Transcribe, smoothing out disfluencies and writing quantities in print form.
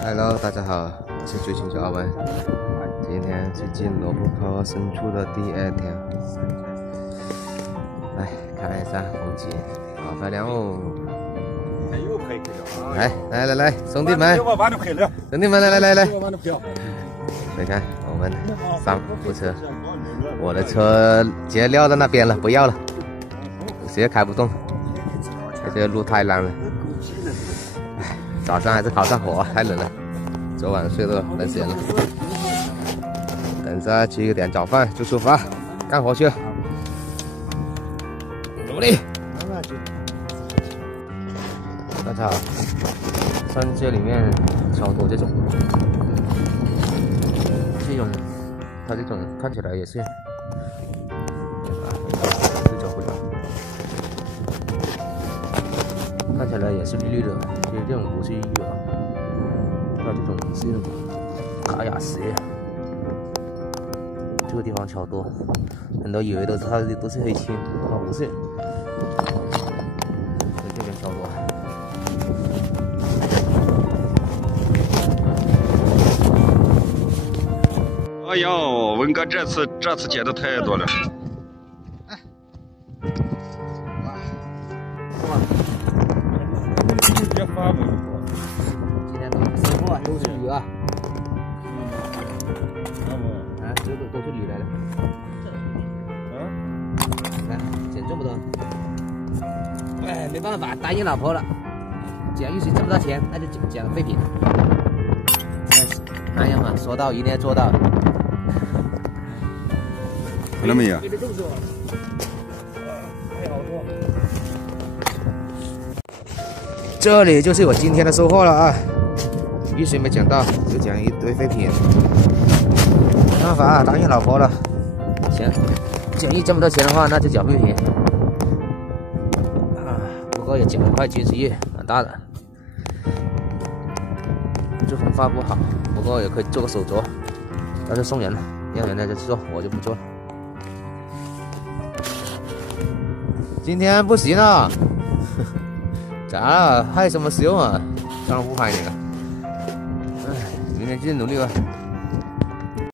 Hello， 大家好，我是追星者阿文。今天是进罗布泊深处的第2天，来看一下风景，好漂亮哦！来，兄弟们，兄弟们，来！你看，我们上副车，我的车直接撂在那边了，不要了，直接开不动，这个路太烂了。早上还是烤上火，太冷了。昨晚睡得冷醒了，等着吃点早饭就出发，干活去。努力！大家好，山街里面超多这种，它这种看起来也是，是走不了，看起来也是绿绿的，其实这种不是玉啊。它这种是那种卡雅石，这个地方超多，很多以为它都是黑青，它不是，所以这边超多。哎呦，文哥这次捡的太多了。别发了。今天收获都是鱼啊！这都是鱼来的。来捡这么多，哎，没办法，答应老婆了，捡玉石挣不到钱，那就捡废品。哎呀妈，说到一定要做到。看到没有？这里就是我今天的收获了啊！玉石没捡到，就捡一堆废品。没办法，答应老婆了，捡一这么多钱的话，那就捡废品。不过也捡了块金石玉，蛮大的。这红发不好，不过也可以做个手镯，但是送人了，要人家就做，我就不做了。今天不行了。咋了？还有什么使用啊？当然不拍你了。哎，明天继续努力吧。